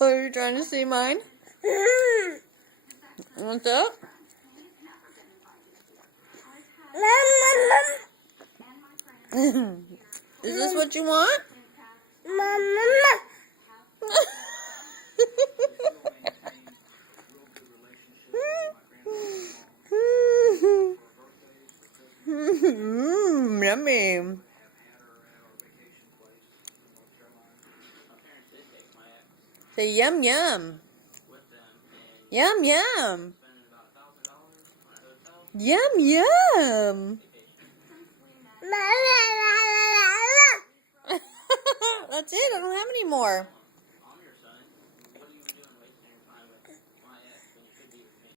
Are you trying to see mine? What's up? Is this what you want? Yummy. Say yum yum. Yum yum. Yum yum. That's it. I don't have any more.